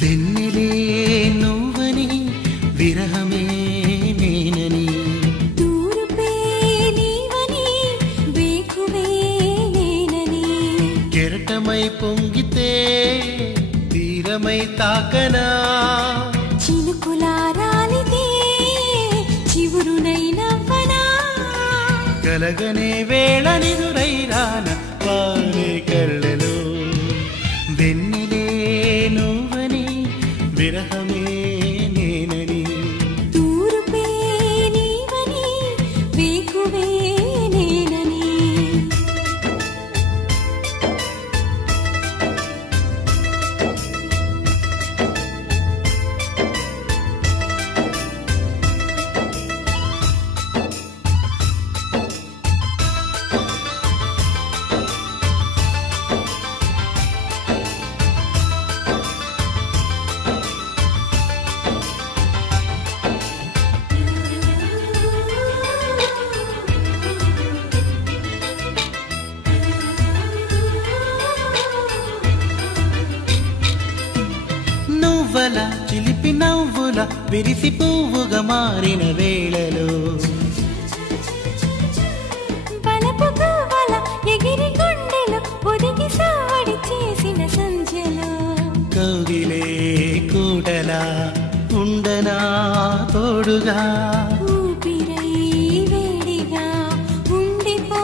వెన్నెలే నువ్వని విరహమే నేనని దూరపే నీవని వేకువే నేనని కెరటమై పొంగితే తీరమై తాకనా చినుకులారాలితే చివురునై నవ్వనా కలగనే వేళ నిదురై రాన వానే కళ్ళలో వెన్నెలే నువ్వని విరహమే నేనని దూరపే నీవని వేకువే నేనని నువ్వల చిలిపి నవ్వుల విరిసి పువ్వుగా మారిన వేళలో బలపు పువ్వుల ఎగిరి గుండెలో ఒదిగి సాడి చేసిన సంధ్యలో కౌగిలే కూడలా ఉండనా తోడుగా ఊపిరై వేడిగా ఉండిపో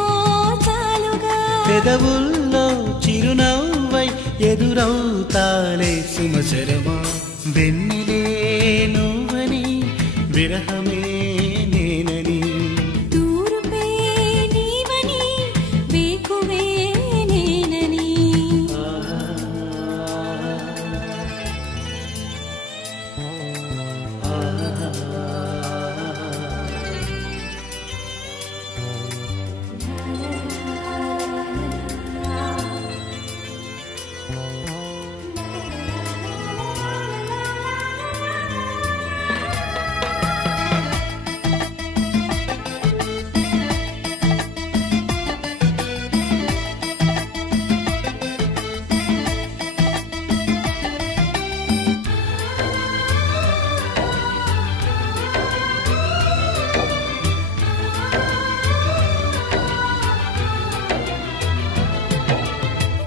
చాలుగా పెదవుల్లో చిరునవ్వై ఎదురవుతాలే సుమచరమా వెన్నెలే నువ్వని విరహమే నేనని దూరపే నీవని వేకువే నేనని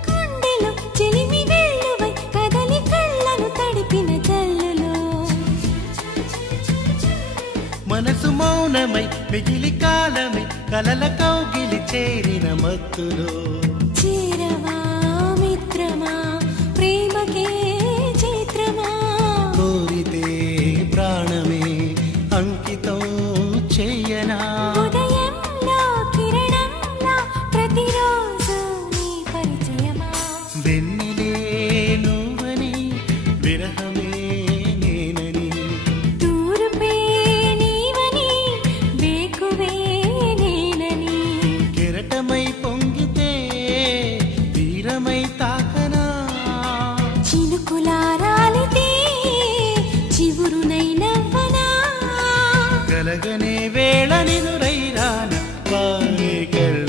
గుండెలో చెలిమి వెల్లువై కదలి కళ్ళను తడిపిన జల్లులో మనసు మౌనమై మిగిలి కాలమై కలల కౌగిలి చేరిన మత్తులో చేరవా మిత్రమా ప్రేమకే చైత్రమా కోరితే ప్రాణమే అంకితం చెయ్యనా ఉదయంలో కిరణంలా ప్రతిరోజు నీ పరిచయమా వెన్నెలే నువ్వని విరహమే నేనని దూరపే నీవని వేకువే నేనని కెరటమై పొంగితే తీరమై తాకనా చినుకులారాలితే చివురునై నవ్వనా కలగనే వేళ నిదురై రాన వానే కళ్ళ